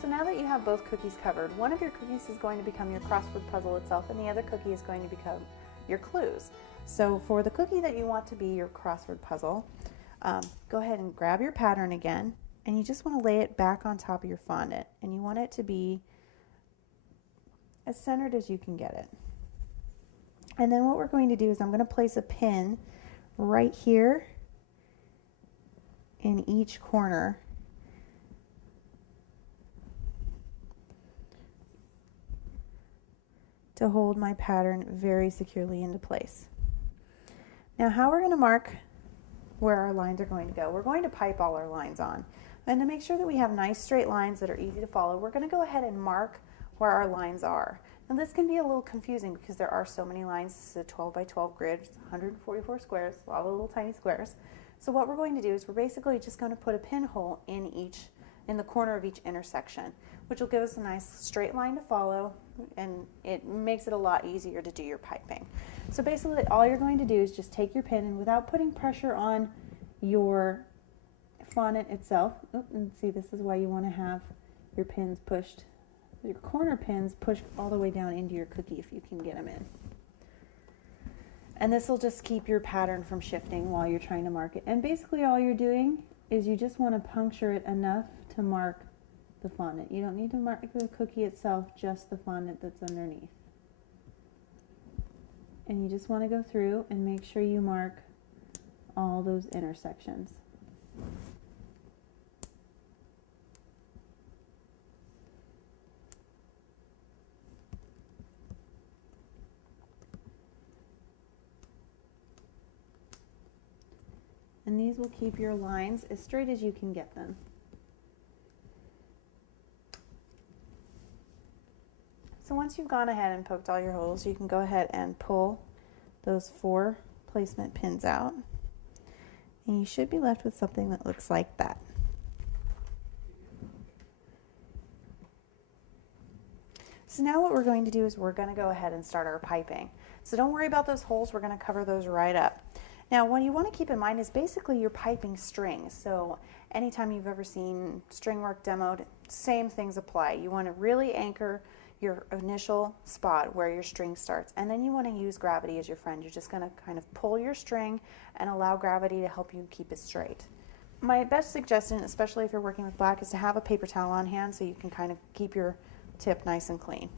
So now that you have both cookies covered, one of your cookies is going to become your crossword puzzle itself, and the other cookie is going to become your clues. So for the cookie that you want to be your crossword puzzle, go ahead and grab your pattern again, and you just want to lay it back on top of your fondant, and you want it to be as centered as you can get it. And then what we're going to do is I'm going to place a pin right here in each corner to hold my pattern very securely into place. Now, how we're going to mark where our lines are going to go, we're going to pipe all our lines on. And to make sure that we have nice straight lines that are easy to follow, we're going to go ahead and mark where our lines are. Now this can be a little confusing because there are so many lines. This is a 12 by 12 grid, 144 squares, a lot of little tiny squares. So what we're going to do is we're basically just going to put a pinhole in the corner of each intersection, which will give us a nice straight line to follow, and it makes it a lot easier to do your piping. So basically all you're going to do is just take your pin, and without putting pressure on your fondant itself, and see, this is why you want to have your pins pushed, your corner pins pushed all the way down into your cookie if you can get them in. And this will just keep your pattern from shifting while you're trying to mark it. And basically all you're doing is you just want to puncture it enough to mark the fondant. You don't need to mark the cookie itself, just the fondant that's underneath. And you just want to go through and make sure you mark all those intersections. And these will keep your lines as straight as you can get them. So once you've gone ahead and poked all your holes, you can go ahead and pull those 4 placement pins out, and you should be left with something that looks like that. So now what we're going to do is we're going to go ahead and start our piping. So don't worry about those holes, we're going to cover those right up. Now what you want to keep in mind is basically you're piping strings. So anytime you've ever seen string work demoed, same things apply. You want to really anchor your initial spot where your string starts, and then you want to use gravity as your friend. You're just going to kind of pull your string and allow gravity to help you keep it straight. My best suggestion, especially if you're working with black, is to have a paper towel on hand so you can kind of keep your tip nice and clean.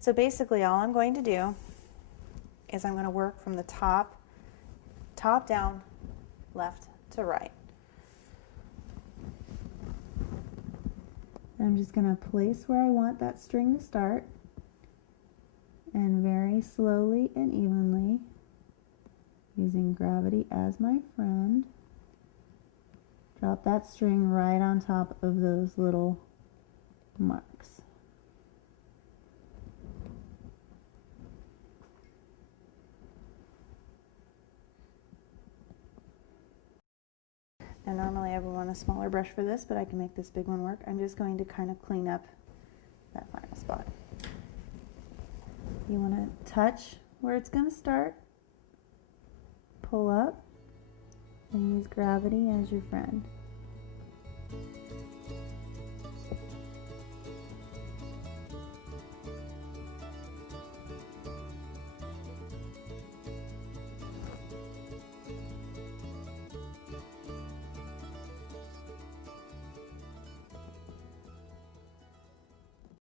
So basically all I'm going to do is I'm going to work from the top down, left to right. I'm just going to place where I want that string to start, and very slowly and evenly, using gravity as my friend, drop that string right on top of those little marks. Now normally I would want a smaller brush for this, but I can make this big one work. I'm just going to kind of clean up that final spot. You want to touch where it's going to start, pull up, and use gravity as your friend.